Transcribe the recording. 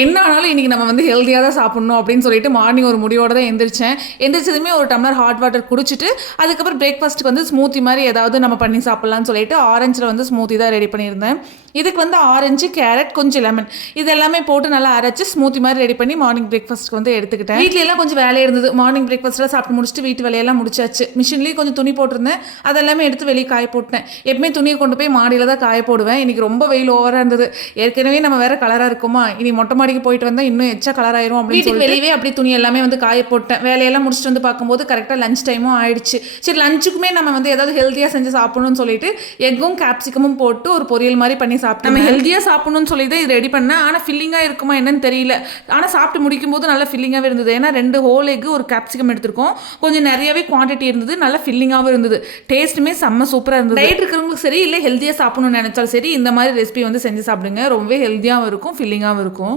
என்ன ஆனாலும் இன்றைக்கி நம்ம வந்து ஹெல்த்தியாக தான் சாப்பிட்ணும் அப்படின்னு சொல்லிட்டு மார்னிங் ஒரு முடிவோட தான் எந்திரிச்சேன். எந்திரிச்சதுமே ஒரு டம்ளர் ஹாட் வாட்டர் குடிச்சிட்டு அதுக்கப்புறம் பிரேக்ஃபாஸ்ட்டுக்கு வந்து ஸ்மூத்தி மாதிரி ஏதாவது நம்ம பண்ணி சாப்பிட்லாம்னு சொல்லிட்டு ஆரஞ்சில் வந்து ஸ்மூத்தி தான் ரெடி பண்ணியிருந்தேன். இதுக்கு வந்து ஆரஞ்சு கேரட் கொஞ்சம் லெமன் இது எல்லாமே போட்டு நல்லா அரைச்சி ஸ்மூத்தி மாதிரி ரெடி பண்ணி மார்னிங் பிரேக்ஃபாஸ்ட்டுக்கு வந்து எடுத்துக்கிட்டேன். வீட்ல எல்லாம் கொஞ்சம் வேலை இருந்தது. மார்னிங் பிரேக்ஃபாஸ்ட்லாம் சாப்பிட்டு முடிச்சுட்டு வீட்டு வேலையெல்லாம் முடிச்சாச்சு. மிஷின்லேயும் கொஞ்சம் துணி போட்டிருந்தேன். அதெல்லாமே எடுத்து வெளியே காய போட்டேன். எப்பவுமே துணியை கொண்டு போய் மாடியில் தான் காய போடுவேன். இன்னைக்கு ரொம்ப வெயில் ஓவராக இருந்தது. ஏற்கனவே நம்ம வேற கலராக இருக்குமா? இனி மொட்டை மாடிக்கு போயிட்டு வந்தால் இன்னும் எச்சா கலர் ஆயிரும் அப்படின்னு சொல்லி வெளியவே அப்படி துணி எல்லாமே வந்து காய போட்டேன். வேலையெல்லாம் முடிச்சுட்டு வந்து பார்க்கும்போது கரெக்டாக லஞ்ச் டைமும் ஆயிடுச்சு. சரி லஞ்சுக்குமே நம்ம வந்து ஏதாவது ஹெல்த்தியாக செஞ்சு சாப்பிடணும்னு சொல்லிட்டு எக்கும் கேப்சிகமும் போட்டு ஒரு பொரியல் மாதிரி பண்ணி சாப்பிட்டோம் நம்ம ஹெல்த்தியாக சாப்பிடணும்னு சொல்லி தான் இது ரெடி பண்ணேன். ஆனால் ஃபில்லிங்காக இருக்குமா என்னன்னு தெரியல. ஆனால் சாப்பிட்டு முடிக்கும் போது நல்லா ஃபில்லிங்காகவே இருந்தது. ஏன்னா ரெண்டு ஹோல் எக்கு ஒரு கேப்சிகம் எடுத்திருக்கோம். கொஞ்சம் நிறையவே குவான்டிட்டி இருந்தது. நல்லா ஃபில்லிங்காகவும் இருந்தது. டேஸ்ட்டுமே செம்ம சூப்பராக இருந்தது. டயட் இருக்கிறவங்களுக்கு சரி இல்லை ஹெல்த்தியாக சாப்பிடணும்னு நினைச்சாலும் சரி இந்த மாதிரி ரெசிபி வந்து செஞ்சு சாப்பிடுங்க. ரொம்பவே ஹெல்த்தியாகவும் இருக்கும் ஃபில்லிங்காகவும் இருக்கும்.